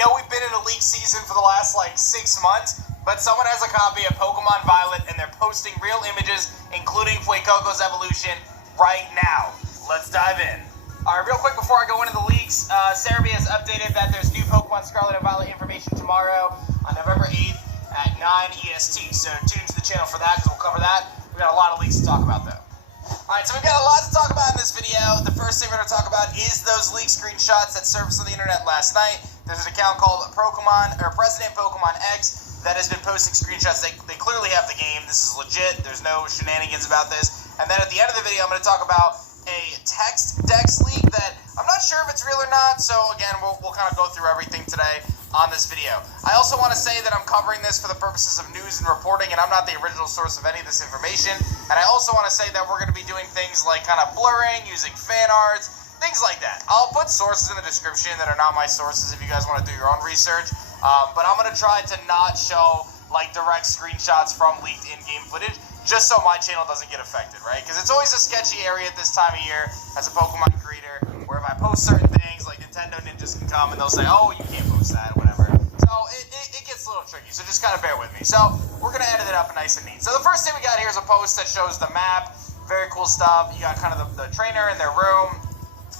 know we've been in a leak season for the last, 6 months, but someone has a copy of Pokemon Violet, and they're posting real images, including Fuecoco's evolution, right now. Let's dive in. Alright, real quick before I go into the leaks, Cerebi has updated that there's new Pokemon Scarlet and Violet information tomorrow on November 8th at 9 EST, so tune to the channel for that, because we'll cover that. We got a lot of leaks to talk about, though. Alright, so we've got a lot to talk about in this video. The first thing we're going to talk about is those leaked screenshots that surfaced on the internet last night. There's an account called President Pokemon X that has been posting screenshots. They clearly have the game. This is legit. There's no shenanigans about this. And then at the end of the video, I'm going to talk about a text Dex leak that I'm not sure if it's real or not, so again, we'll kind of go through everything today on this video. I also want to say that I'm covering this for the purposes of news and reporting, and I'm not the original source of any of this information. And I also want to say that we're going to be doing things like kind of blurring, using fan arts, things like that. I'll put sources in the description that are not my sources if you guys want to do your own research, but I'm going to try to not show direct screenshots from leaked in-game footage, just so my channel doesn't get affected, right? Because it's always a sketchy area at this time of year as a Pokemon creator, where if I post certain things, Nintendo ninjas can come and they'll say, oh, you can't post that, whatever. So it gets a little tricky, so just kind of bear with me. So we're going to edit it up nice and neat. So the first thing we got here is a post that shows the map. Very cool stuff. You got kind of the trainer in their room,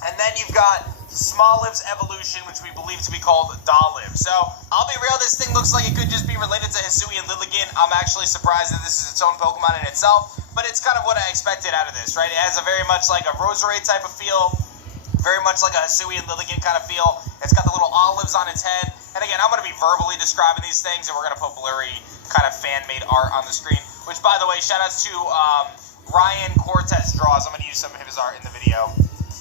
and then you've got Smoliv's evolution, which we believe to be called Dolliv. So, I'll be real, this thing looks like it could just be related to Hisui and Lilligant. I'm actually surprised that this is its own Pokemon in itself, but it's kind of what I expected out of this, right? It has a very much like a Roserade type of feel, very much like a Hisui and Lilligant kind of feel. It's got the little olives on its head, and again, I'm going to be verbally describing these things, and we're going to put blurry kind of fan-made art on the screen, which, by the way, shout-outs to Ryan Cortez Draws. I'm going to use some of his art in the video,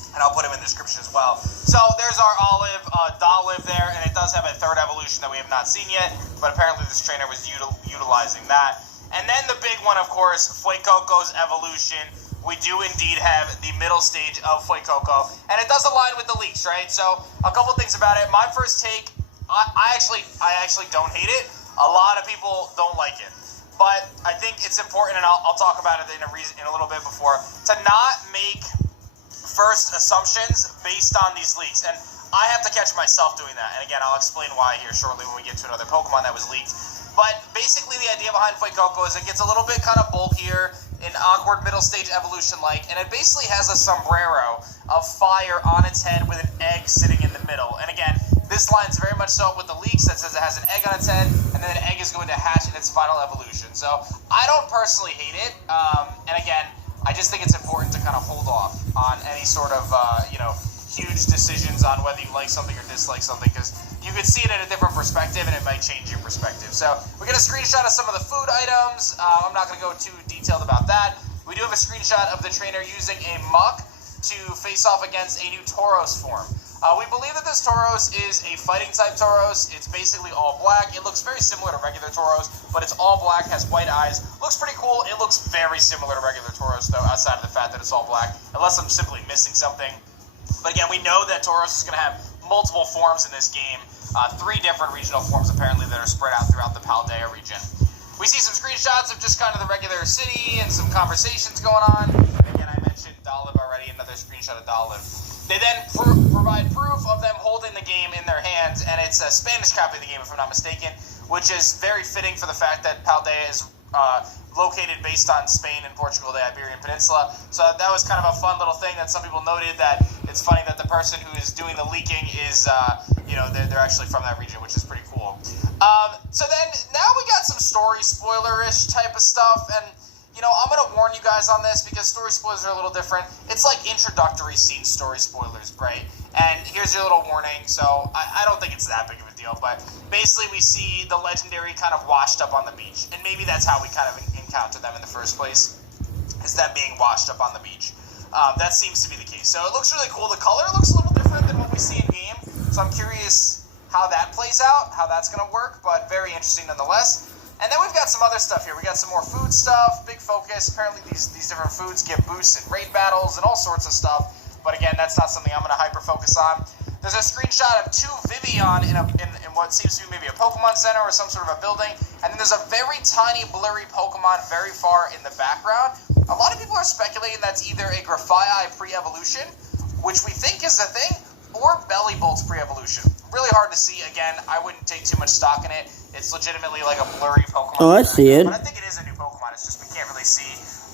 and I'll put him in the description as well. So there's our Olive, Dolliv there, and it does have a third evolution that we have not seen yet, but apparently this trainer was utilizing that. And then the big one, of course, Fuecoco's evolution. We do indeed have the middle stage of Fuecoco, and it does align with the leaks, right? So a couple things about it. My first take, I actually don't hate it. A lot of people don't like it. But I think it's important, and I'll talk about it in a little bit before, to not make first assumptions based on these leaks, and I have to catch myself doing that, and again, I'll explain why here shortly when we get to another Pokemon that was leaked. But basically the idea behind Fuecoco is it gets a little bit kind of bulkier, an awkward middle stage evolution like, and it basically has a sombrero of fire on its head with an egg sitting in the middle. And again, this lines very much so up with the leaks that says it has an egg on its head, and then an egg is going to hatch in its final evolution. So I don't personally hate it, and again, I just think it's important to kind of hold off on any sort of, huge decisions on whether you like something or dislike something, because you could see it in a different perspective and it might change your perspective. So we get a screenshot of some of the food items. I'm not going to go too detailed about that. We do have a screenshot of the trainer using a muck to face off against a new Tauros form. We believe that this Tauros is a fighting type Tauros. It's basically all black. It looks very similar to regular Tauros, but it's all black, has white eyes. Looks pretty cool. It looks very similar to regular Tauros, though, outside of the fact that it's all black, unless I'm simply missing something. But again, we know that Tauros is going to have multiple forms in this game. 3 different regional forms, apparently, that are spread out throughout the Paldea region. We see some screenshots of just kind of the regular city and some conversations going on. Again, I mentioned Dolliv already, another screenshot of Dolliv. They then provide proof of them holding the game in their hands, and it's a Spanish copy of the game, if I'm not mistaken, which is very fitting for the fact that Paldea is located based on Spain and Portugal, the Iberian Peninsula. So that was kind of a fun little thing that some people noted, that it's funny that the person who is doing the leaking is, they're actually from that region, which is pretty cool. So then, now we got some story spoiler-ish type of stuff, and I'm going to warn you guys on this because story spoilers are a little different. It's like introductory scene story spoilers, right? And here's your little warning. So I don't think it's that big of a deal, but basically we see the legendary kind of washed up on the beach. And maybe that's how we kind of encounter them in the first place, is them being washed up on the beach. That seems to be the case. So it looks really cool. The color looks a little different than what we see in game. So I'm curious how that plays out, how that's going to work, but very interesting nonetheless. And then we've got some other stuff here. We got some more food stuff, big focus. Apparently these different foods give boosts in raid battles and all sorts of stuff. But again, that's not something I'm going to hyper-focus on. There's a screenshot of 2 Vivian in what seems to be maybe a Pokemon Center or some sort of a building. And then there's a very tiny, blurry Pokemon very far in the background. A lot of people are speculating that's either a Grafaiai pre-evolution, which we think is a thing, or Bellybolt's pre-evolution. really hard to see. Again, I wouldn't take too much stock in it. It's legitimately like a blurry Pokemon. Oh, I see it. But I think it is a new Pokemon. It's just we can't really see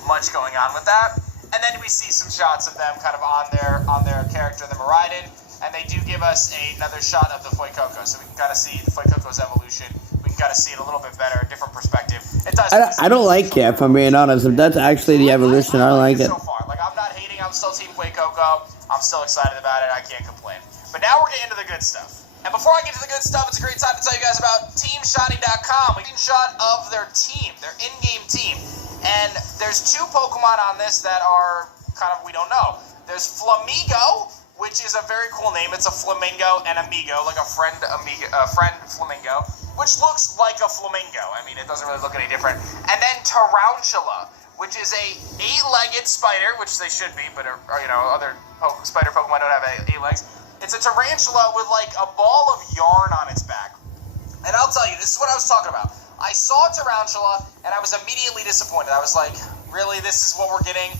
much going on with that. And then we see some shots of them kind of on their character, the Miraidon, and they do give us another shot of the Fuecoco, so we can kind of see the Fuecoco's evolution. We can kind of see it a little bit better, a different perspective. It does. I don't like it, if I'm being honest. If that's actually the evolution, I like it. So far, like I'm not hating. I'm still Team Fuecoco. I'm still excited about it. I can't complain. But now we're getting into the good stuff. And before I get to the good stuff, it's a great time to tell you guys about Teamshoddy.com. We can shot of their team, their in-game team. And there's 2 Pokemon on this that are kind of, we don't know. There's Flamigo, which is a very cool name. It's a flamingo and amigo, like a friend flamingo, which looks like a flamingo. I mean, it doesn't really look any different. And then Tarantula, which is a 8-legged spider, which they should be, but other spider Pokemon don't have 8 legs. It's a tarantula with like a ball of yarn on its back. And I'll tell you, this is what I was talking about. I saw Tarantula and I was immediately disappointed. I was like, really, this is what we're getting?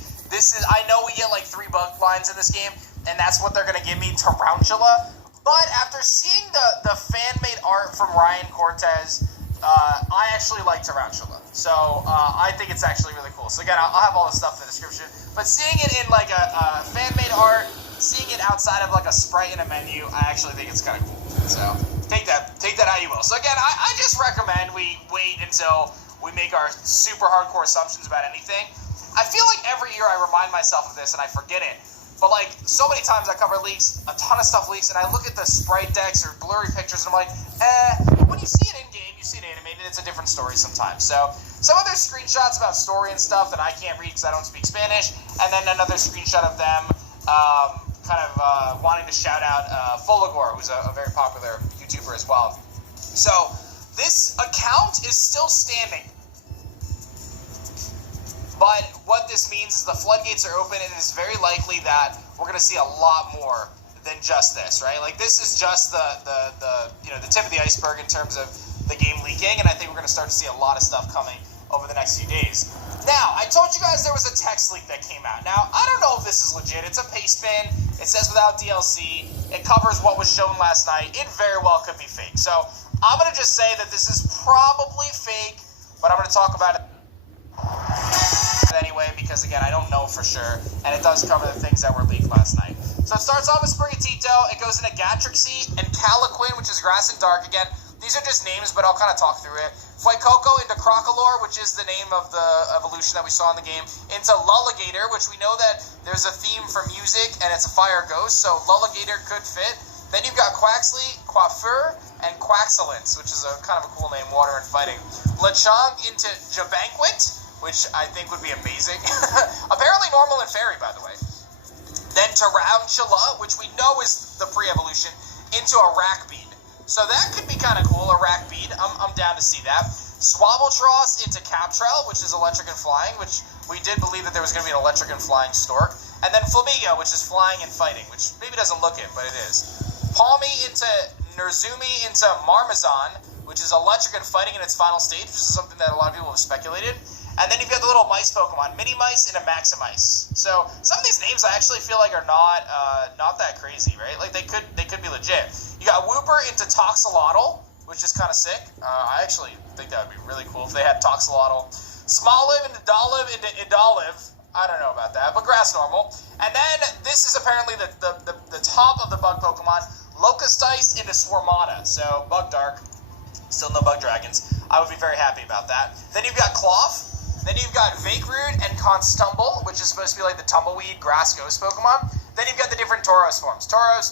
I know we get like 3 bug lines in this game, and that's what they're gonna give me, Tarantula. But after seeing the fan-made art from Ryan Cortez, I actually like Tarantula. So I think it's actually really cool. So again, I'll have all the stuff in the description. But seeing it in like a fan-made art, seeing it outside of like a sprite in a menu, I actually think it's kind of cool. So take that how you will. So again, I just recommend we wait until we make our super hardcore assumptions about anything. I feel like every year I remind myself of this and I forget it. But like so many times I cover leaks, a ton of stuff leaks, and I look at the sprite decks or blurry pictures and I'm like, when you see it in game, you see it animated, it's a different story sometimes. So some of their screenshots about story and stuff that I can't read because I don't speak Spanish, and then another screenshot of them wanting to shout out Folagor, who's a very popular YouTuber as well. So this account is still standing. But what this means is the floodgates are open, and it's very likely that we're going to see a lot more than just this, right? Like this is just the tip of the iceberg in terms of the game leaking, and I think we're going to start to see a lot of stuff coming over the next few days. Now, I told you guys there was a text leak that came out. Now, I don't know if this is legit. It's a paste bin. It says without DLC. It covers what was shown last night. It very well could be fake. So I'm going to just say that this is probably fake, but I'm going to talk about it anyway, because again, I don't know for sure, and it does cover the things that were leaked last night. So it starts off with Sprigatito, it goes into Gatrixie and Caliquin, which is Grass and Dark again. These are just names, but I'll kind of talk through it. Fuecoco into Crocolore, which is the name of the evolution that we saw in the game, into Lulligator, which we know that there's a theme for music, and it's a fire ghost, so Lulligator could fit. Then you've got Quaxley, Coiffeur, and Quaxcellence, which is a kind of a cool name, water and fighting. Lechonk into Jabanquet, which I think would be amazing. Apparently normal and fairy, by the way. Then Tarantula, which we know is the pre-evolution, into a Rackbead. So that could be kind of cool, a Rackbead. I'm down to see that. Swabbletross into Captrell, which is electric and flying, which we did believe that there was going to be an electric and flying stork. And then Flamigo, which is flying and fighting, which maybe doesn't look it, but it is. Palmy into Nerzumi into Marmazon, which is electric and fighting in its final stage, which is something that a lot of people have speculated. And then you've got the little mice Pokemon, Mini Mice and a Maximice. So some of these names I actually feel like are not that crazy, right? Like they could be legit. You got Wooper into Toxalotl, which is kind of sick. I actually think that would be really cool if they had Toxalotl. Smoliv into Doliv into Idoliv. I don't know about that, but grass normal. And then this is apparently the top of the bug Pokemon, Locustice into Swarmata. So bug dark, still no bug dragons. I would be very happy about that. Then you've got Cloth. Then you've got Vakeroot and Constumble, which is supposed to be like the tumbleweed grass ghost Pokemon. Then you've got the different Tauros forms. Tauros,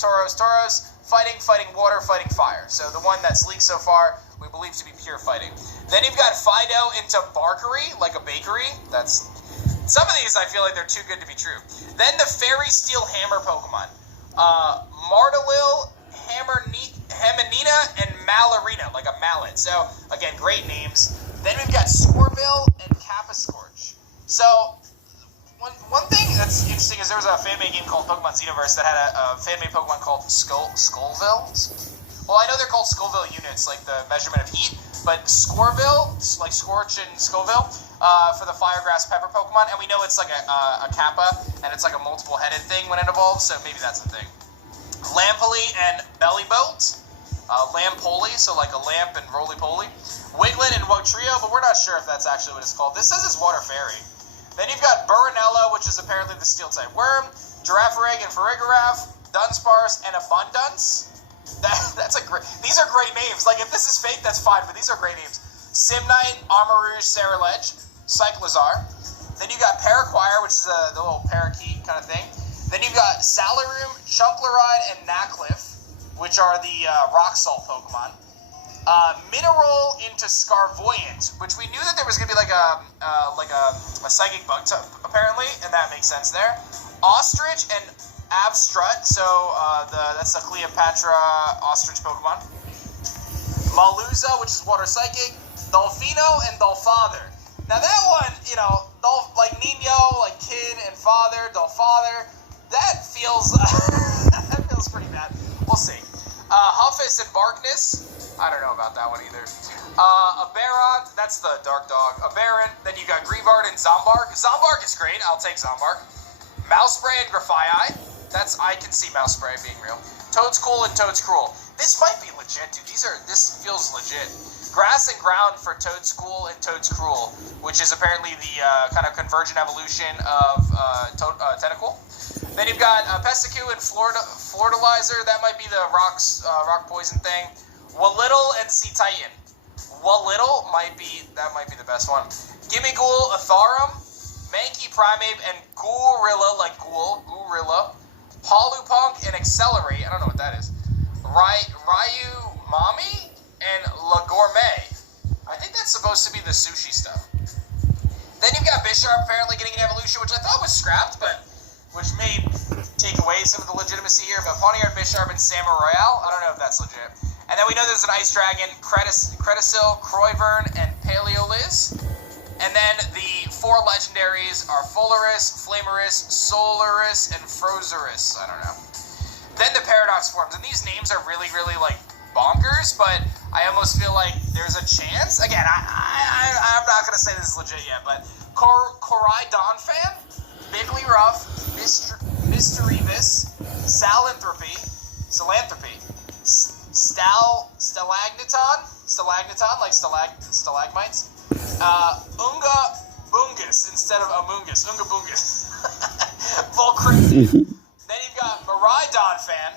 fighting, water, fighting fire. So the one that's leaked so far, we believe to be pure fighting. Then you've got Fido into Barkery, like a bakery. Some of these I feel like they're too good to be true. Then the Fairy Steel Hammer Pokemon. Martelil, Hamanina, and Malarina, like a mallet. So, again, great names. Then we've got Scorville and Capascorch. So, one thing that's interesting is there was a fan-made game called Pokemon Xenoverse that had a fan-made Pokemon called Skullville. Well, I know they're called Scoville units, like the measurement of heat, but Scorville, like Scorch and Scoville, for the Firegrass Pepper Pokemon, and we know it's like a Kappa, and it's like a multiple-headed thing when it evolves, so maybe that's the thing. Lampley and Bellybolt. Lampoli, so like a lamp and roly-poly. Wiglet and Wugtrio, but we're not sure if that's actually what it's called. This says it's Water Fairy. Then you've got Burinella, which is apparently the Steel-type worm, Girafarig and Farigiraf, Dunsparce, and Abundance. That's a great... These are great names. Like, if this is fake, that's fine, but these are great names. Simnite, Armarouge, Ceruledge, Cyclizar. Then you got Paraquire, which is the little parakeet kind of thing. Then you've got Salaroom, Chunklaride, and Nacliff, which are the Rock Salt Pokemon. Mineral into Scarvoyant, which we knew that there was going to be like a Psychic Bug type, apparently, and that makes sense there. Ostrich and Abstrut, so that's a Cleopatra Ostrich Pokemon. Maluza, which is Water Psychic. Dolfino and Dolfather. Now that one, you know, like Nino, like kid and father, Dolfather, that feels that feels pretty bad. We'll see. Huffis and Barkness. I don't know about that one either. Aberon, that's the Dark Dog. Aberon, then you got Grievard and Zombark. Zombark is great, I'll take Zombark. Mousespray and Grafii. I can see Mousespray being real. Toadscool and Toadscruel. This might be legit, dude. This feels legit. Grass and Ground for Toadscool and Toadscruel, which is apparently the kind of convergent evolution of Tentacool. Then you've got Pestaku and Flortalizer. That might be the rock poison thing. Walittle and Sea Titan. Walittle might be the best one. Gimmighoul, Atharum, Mankey Primeape, and Goorilla, like Gorilla. Polupunk and Accelerate. I don't know what that is. Ryu Mami and La Gourmet. I think that's supposed to be the sushi stuff. Then you've got Bisharp apparently getting an evolution, which I thought was scrapped, but which may take away some of the legitimacy here. But Pawniard, Bisharp, and Samuroyale, I don't know if that's legit. And then we know there's an Ice Dragon, Cretasil, Croyvern, and Paleoliz. And then the 4 legendaries are Folaris, Flamerus, Solaris, and Frozerus. I don't know. Then the Paradox forms, and these names are really, really, like, bonkers, but I almost feel like there's a chance. Again, I'm not going to say this is legit yet, but Korai Donphan, Bigly Ruff, Misterivis, Salanthropy, Stalagnaton, like stalagmites, Unga Bungus instead of Amungus, Unga Bungus, Volcryptian. Then you've got Mirai Donphan,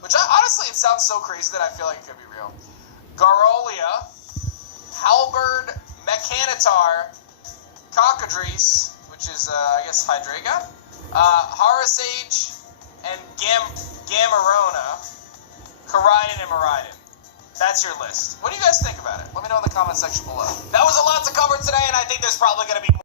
which honestly it sounds so crazy that I feel like it could be real. Garolia, Halberd, Mechanitar, Cockatrice, which is I guess Hydreigon, Harasage, and Gamarona, Koraidon, and Miraidon. That's your list. What do you guys think about it? Let me know in the comment section below. That was a lot to cover.